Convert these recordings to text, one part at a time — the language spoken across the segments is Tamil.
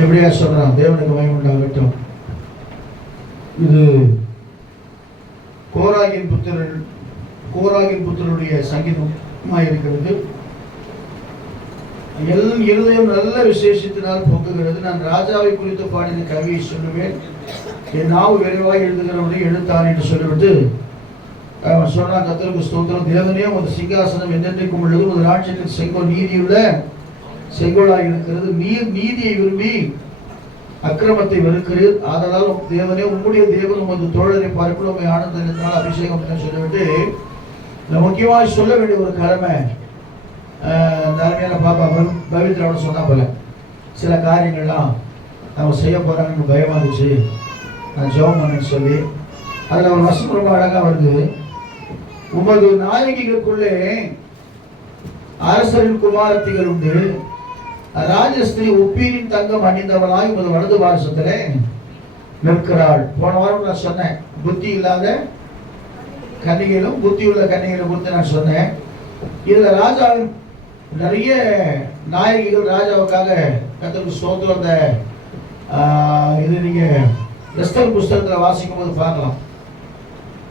எப்படியா சொல்றான்? தேவனுக்கு மகிமை உண்டாகட்டும். இது கோராகின் புத்திரனுடைய சங்கீதமாக இருக்கிறது. என் இருதயம் நல்ல விசேஷத்தினால் பொங்குகிறது. நான் ராஜாவை குறித்து பாடின கவியை சொல்லுவேன். என் நாவு விரைவாய் எழுதுகிறவனை எழுத்தான் என்று சொல்லிவிட்டு சொன்னான். கர்த்தருக்கு ஸ்தோத்திரம். தேவனே உமது சிங்காசனம் என்றென்றைக்கும் உள்ளது. உமது ராஜ்யத்தில் செங்கோல் நீதியுள்ள செங்கோலாக இருக்கிறது. நீர் நீதியை விரும்பி அக்கிரமத்தை வெறுக்கிறீர். ஆதலால் தேவனே உம்முடைய தேவன் உமது தோழரை பார்க்கணும் ஆனந்தத்தினால் அபிஷேகம் சொல்லிவிட்டு முக்கியமாக சொல்ல வேண்டிய ஒரு கடமை அருமையான பாப்பா பவித்ராவோட சொன்னா போல சில காரியங்கள்லாம் நம்ம செய்ய போறாங்கன்னு பயமா இருந்துச்சு. நான் ஜெபம் பண்ணேன்னு சொல்லி அதில் ஒரு வசனம் ரொம்ப அழகா வருது. உமது நாயகிகளுக்குள்ளே அரசரின் குமாரத்திகள் உண்டு. ராஜஸ்திரீ ஒப்பீரின் தங்கம் அணிந்தவளாய் உமது வலது பாரசத்திலே நிற்கிறாள். போன வாரம் நான் சொன்னேன், புத்தி இல்லாத கன்னிகளும் புத்தி உள்ள கன்னிகளை குறித்து நான் சொன்னேன். இதுல ராஜாவின் நிறைய நாயகிகள் ராஜாவுக்காக கர்த்தருக்கு ஸ்தோத்திரம். இது நீங்க எஸ்தர் புஸ்தகத்தில் வாசிக்கும் போது பார்க்கலாம்.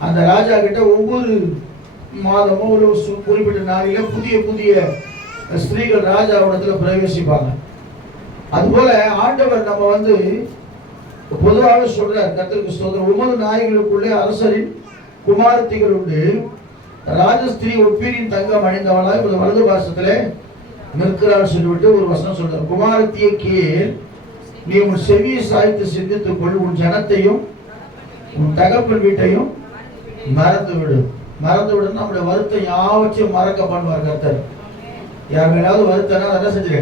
அந்த ராஜா கிட்ட ஒவ்வொரு மாதமும் ஒரு குறிப்பிட்ட நாளில புதிய புதிய ஸ்திரீகள் ராஜாவிடத்துல பிரவேசிப்பாங்க. அதுபோல ஆண்டவர் நம்ம பொதுவாக சொல்றார், கர்த்தருக்கு ஸ்தோத்திரம், உமது நாயகிகளுக்குள்ளே அரசரின் குமாரத்திகள் உண்டு. ராஜஸ்திரீ ஒப்பீரின் தங்கம் அணிந்தவளாய் ஒரு வலது பாசத்திலே நிற்கிறாள் சொல்லிவிட்டு ஒரு வசனம் சொல்றார். குமாரத்தியை கீழ் நீ உன் செவியை சாய்த்து சிந்தித்துக் கொள். உன் ஜனத்தையும் உன் தகப்பன் வீட்டையும் மறந்து விடு. மறந்து விடு நம்முடைய வருத்தம் யாவற்றையும் மறக்க பண்ணுவார் கர்த்தர். யார் மேலாவது வருத்தம்னா அதை செஞ்சிடு,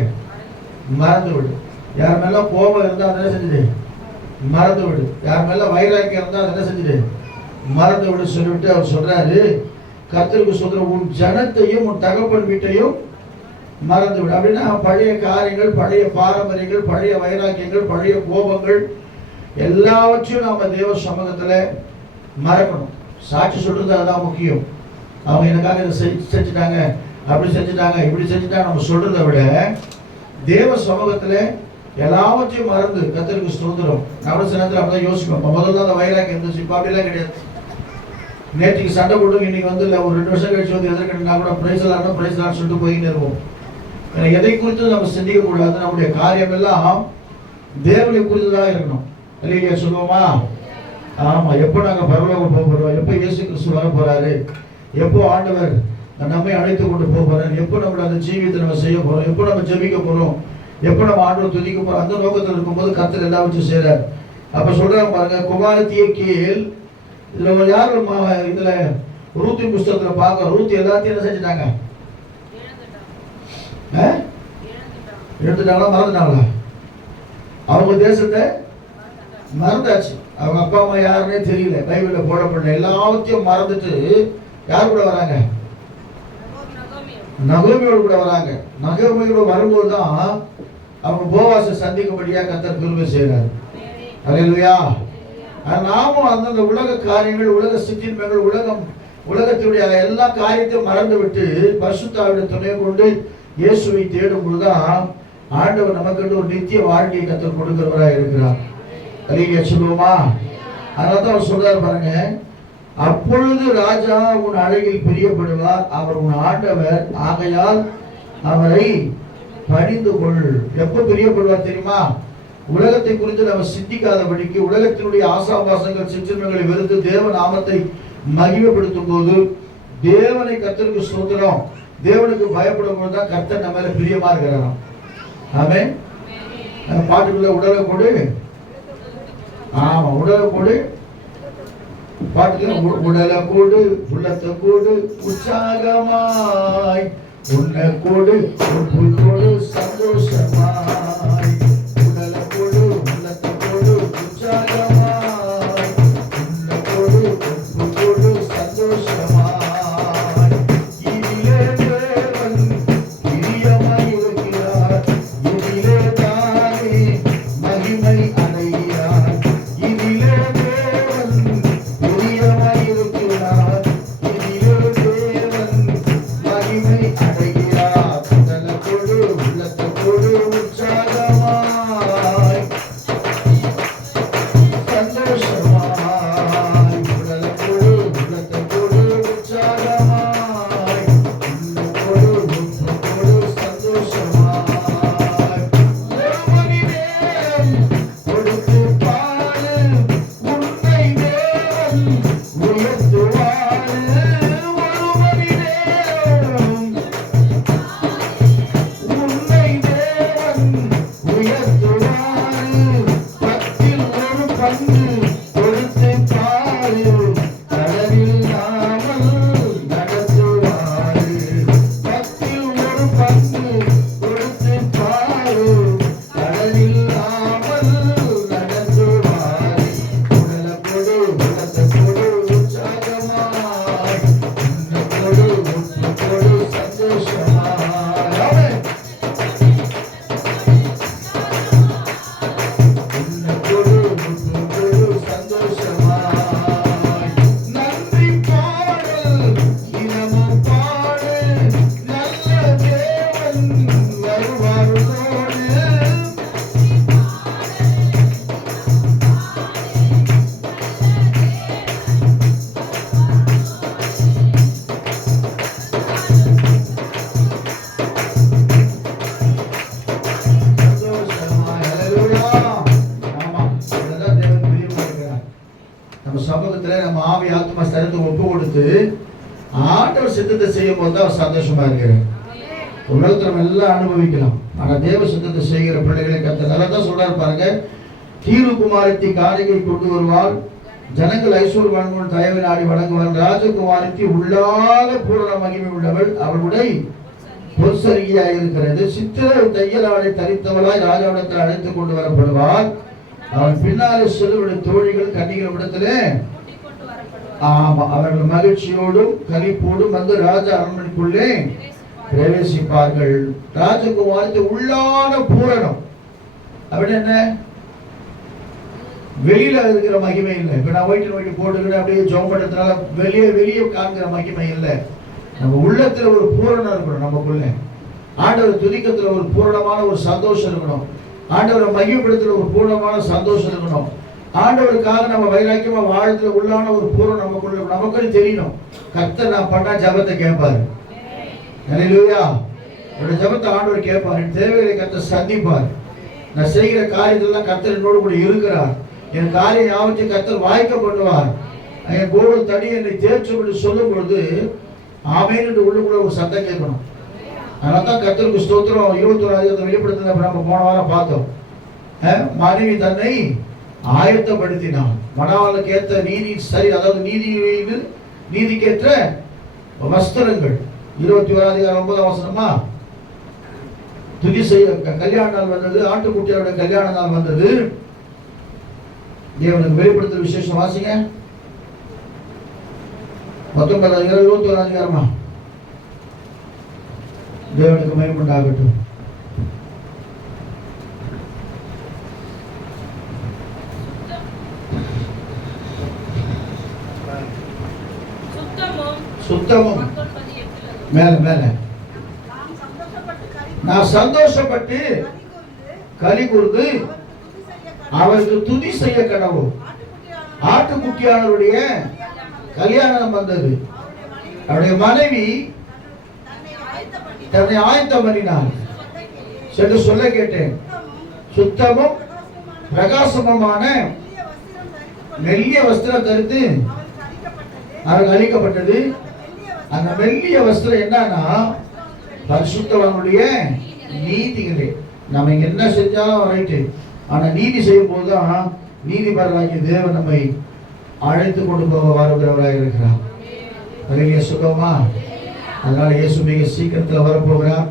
மறந்து விடு. யார் மேல கோபம் இருந்தா அதை செஞ்சிடு, மறந்து விடு. யார் மேல வைராக்கியம் இருந்தா அதை செஞ்சிடு, மறந்து விடு சொல்லிவிட்டு அவர் சொல்றாரு, கர்த்தருக்கு சொல்ற உன் ஜனத்தையும் உன் தகப்பன் வீட்டையும் மறந்து விடு. அப்படின்னா பழைய காரியங்கள், பழைய பாரம்பரியங்கள், பழைய வைராக்கியங்கள், பழைய கோபங்கள் எல்லாவற்றையும் நாம தேவ சமூகத்துல மறக்கணும். சாட்சி சொல்றது அதுதான் முக்கியம். அவங்க எனக்காக இதை செஞ்சுட்டாங்க, அப்படி செஞ்சுட்டாங்க, இப்படி செஞ்சுட்டாங்க நம்ம சொல்றதை விட தேவ சமூகத்துல எல்லாவற்றையும் மறந்து கர்த்தருக்கு ஸ்தோத்திரம். நம்ம சில நேரத்தில் அப்படிதான் யோசிப்போம். முதல்ல அந்த வைராக்கியம் இருந்துச்சு, இப்போ அப்படிலாம் கிடையாது. நேற்றுக்கு சண்டை போட்டு இன்னைக்கு இல்லை, ஒரு 2 வருஷம் கழிச்சு எதிர்கண்டா கூட பிரைஸ்லான்னு சொல்லிட்டு போயின்னு இருப்போம். எதை குறித்து நம்ம சிந்திக்க கூடாது. நம்முடைய காரியம் எல்லாம் தேவனை குறித்துதான் இருக்கணும். இல்லையா சொல்லுவோமா? ஆமா. எப்போ நாங்க பரலோகம் போக போறோம், எப்போ இயேசு கிறிஸ்து வர போறாரு, எப்போ ஆண்டவர் நம்மை அழைத்து கொண்டு போக போறாரு, எப்போ நம்மள அந்த ஜீவியத்தை நம்ம செய்ய போறோம், எப்போ நம்ம ஜெபிக்க போறோம், எப்போ நம்ம ஆண்டவர் துதிக்க போறோம், அந்த நோக்கத்தில் இருக்கும்போது கர்த்தர் எல்லாம் வச்சு செய்றார். அப்ப சொல்றாங்க பாருங்க, குமாரத்தியை கீழ். இதுல யார் இதுல ரூத்தின் புஸ்தகத்துல பார்க்க, ரூத் எல்லாத்தையும் என்ன செஞ்சுட்டாங்க? எடுத்துட்டாங்களா, மறந்துட்டாங்களா? அவங்க தேசத்தை மறந்தாச்சு. அவங்க அப்பா அம்மா யாருன்னே தெரியல, பைபிள்ல போடப்படல. எல்லாத்தையும் மறந்துட்டு யார் கூட வராங்க? நகோமியோடு கூட வராங்க. நகோமியோடு வரும்போதுதான் அவங்க போவாசை சந்திக்கும்படியா கர்த்தர் கிருபை செய்றாரு. அல்லேலூயா. நாமும் அந்தந்த உலக காரியங்கள், உலக சிற்றின்பங்கள், உலகத்தினுடைய எல்லா காரியத்தையும் மறந்து விட்டு பரிசுத்தாவிட துணை கொண்டு இயேசுவை தேடும் பொழுதுதான் ஆண்டவர் நமக்கு ஒரு நித்திய வாழ்க்கையை கர்த்தர் கொடுக்கிறவராக இருக்கிறார். அல்லேலூயா சொல்லுவோமா? அதனால்தான் அவர் சொல்றாரு பாருங்க, அப்பொழுது ராஜா உன் அழகில் பிரியப்படுவார், அவர் உன் ஆண்டவர், ஆகையால் அவரை பணிந்து கொள். எப்ப பிரியப்படுவார் தெரியுமா? உலகத்தை குறித்து நம்ம சிந்திக்காதபடிக்கு, உலகத்தினுடைய ஆசாபாசங்கள் சிற்றின்பங்களை வெறுத்து தேவ நாமத்தை மகிமைப்படுத்தும் போது, தேவனை கர்த்தருக்கு ஸ்தோத்திரம், தேவனுக்கு பயப்படும் போதுதான் கர்த்தர் நம்ம மேல பிரியமா இருக்கிறாராம். ஆமென். பாட்டுக்குள்ள உடலை கொடு, ஆமா உடலை கொடு, பாட்டுல உடலை கூடு, உள்ளத்தை கூடு, உற்சாகமாய் உன்னை கூடு, கூடு சந்தோஷமாய். உடலை கூடு, உள்ளத்தை கூடு, உற்சாகமாய் உன்னை கூடு, கூடு சந்தோஷமாய். இதிலே தேவன் பிரியமாய் இருக்கிறார், இதிலே தானே மகிமை அடைகிறார். இதிலே மகிமை அடைகிறார். உடலை கொடு, உள்ளத்தை கொடு, சமூகத்துல நம்ம ஆவி ஆத்மா ஸ்தலத்தை ஒப்பு கொடுத்து ஆண்டவர் சித்தத்தை செய்யும் போது தான் சந்தோஷமா இருக்கிறேன். உலகத்துல நம்ம எல்லாம் அனுபவிக்கலாம், ஆனா தேவ சித்தத்தை செய்கிற பிள்ளைகளை கர்த்தர் நல்லா தான் சொல்றாரு பாருங்க. தீரு குமாரத்தி காணிக்கை கொண்டு வருவாள், ஜனங்கள் ஐஸ்வர்யவான்கள் தயவை நாடி வணங்குவாள். ராஜகுமாரத்தி உள்ளாத பூரண மகிமை உள்ளவள், அவளுடைய பொற்சரிகையாக இருக்கிறது. சித்திர தையலாடை தரித்தவளாய் ராஜாவிடத்தில் அழைத்துக் கொண்டு வரப்படுவாள். அவன் பின்னாலே செல்லுடைய தோழிகள் கன்னிகளிடத்திலே ஆமா அவர்கள் மகிழ்ச்சியோடும் கலிப்போடும் வந்து ராஜா அரண்மனைக்குள்ளே பிரவேசிப்பார்கள். ராஜகுமாரத்தை உள்ளான பூரணம் அப்படி என்ன, வெளியில இருக்கிற மகிமை இல்லை. இப்ப நான் ஒயிட்டு போட்டுக்கிட்டு அப்படியே ஜோம் பண்றதுனால வெளியே காண்கிற மகிமை இல்லை. நம்ம உள்ளத்துல ஒரு பூரணம் இருக்கணும். நமக்குள்ள ஆண்டவர் துதிக்கத்துல ஒரு பூரணமான ஒரு சந்தோஷம் இருக்கணும். ஆண்டவரை மகிமைப்படுத்துல ஒரு பூரணமான சந்தோஷம் இருக்கணும். ஆண்டவருக்காக நம்ம வைராக்கியமா வாழ்த்துல உள்ளான ஒரு பூரணம் நமக்குள்ள நமக்கு தெரியணும். கர்த்தர் நான் பண்ணா ஜபத்தை கேட்பாரு. ஹல்லேலூயா. என்னோட ஜபத்தை ஆண்டவர் கேட்பார். என் தேவைகளை கர்த்தர் சந்திப்பார். நான் செய்கிற காரியத்தெல்லாம் கர்த்தர் என்னோடு கூட இருக்கிறார். என் காரியம் யாவற்றையும் கர்த்தர் வாய்க்க பண்ணுவார். என் கோடு தடி என்னை தேர்ச்சி சொல்லும் பொழுது ஆமென் என்று உள்ளுக்குள்ள ஒரு சத்தம் கேட்கணும். அதனால தான் கர்த்தருக்கு ஸ்தோத்திரம். 21 வெளிப்படுத்தின நம்ம போன வாரம் பார்த்தோம். மனைவி தன்னை ஆயத்தப்படுத்தினான். மணவாளனுக்கு ஏற்ற நீதி சரி, அதாவது நீதிக்கேற்ற வஸ்திரங்கள். 21:9 துதி செய்ய கல்யாண நாள் வந்தது. ஆட்டுக்குட்டியோட கல்யாண நாள் வந்தது. தேவனுக்கு வெளிப்படுத்துற விசேஷம் வாசிங்க. 19:21 தேவனுக்கு மகிமை உண்டாகட்டும். சுத்தமும் மேல நான் சந்தோஷப்பட்டு களி கூர்ந்து அவருக்கு துதி செய்ய கடவு. ஆட்டுக்குட்டியானவருடைய கல்யாணம் வந்தது. அவருடைய மனைவி தன்னை ஆயத்தம் பண்ணினார் சென்று சொல்ல கேட்டேன். சுத்தமும் பிரகாசமுமான மெல்லிய வஸ்திரம் தரித்து அவருக்கு அளிக்கப்பட்டது. அந்த மெல்லிய வஸ்திரம் என்னன்னா பரிசுத்தவானுடைய நீதிகளே. நம்ம இங்க என்ன செஞ்சாலும் ரைட்டு, ஆனா நீதி செய்யும் போதுதான் நீதிபரராகிய தேவன் நம்மை அழைத்து கொண்டு போக வருகிறவராக இருக்கிறார். அதிலேயே சுகமா. அதனால இயேசு மிக சீக்கிரத்தில் வரப்போகிறார்.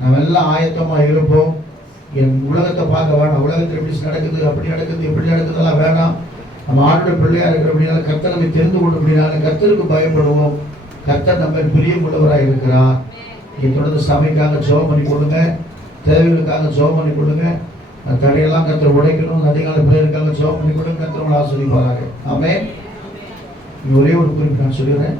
நம்ம எல்லாம் ஆயத்தமா இருப்போம். என் உலகத்தை பார்க்க வேணாம். உலகத்தில் எப்படி நடக்குது, அப்படி நடக்குது, எப்படி நடக்குதெல்லாம் வேணாம். நம்ம ஆண்டோட பிள்ளையா இருக்கிற அப்படின்னால கர்த்தர் நம்மை தெரிந்து கொண்டு அப்படின்னால கர்த்தருக்கு பயப்படுவோம். கர்த்தர் நம்ம பிரியமுள்ளவராக இருக்கிறார். நீங்கள் தொடர்ந்து சபைக்காக ஜெபம் பண்ணி கொடுங்க, தேவைகளுக்காக ஜெபம் பண்ணி கொடுங்க. தடையெல்லாம் கர்த்தர் உடைக்கணும். அதிகால பிள்ளைகளுக்காக ஜெபம் பண்ணி கொடுங்க. கர்த்தர் உங்களை ஆசீர்வதிப்பாராக. ஆமென். ஒரே ஒரு குறிப்பு நான் சொல்லிடுறேன்.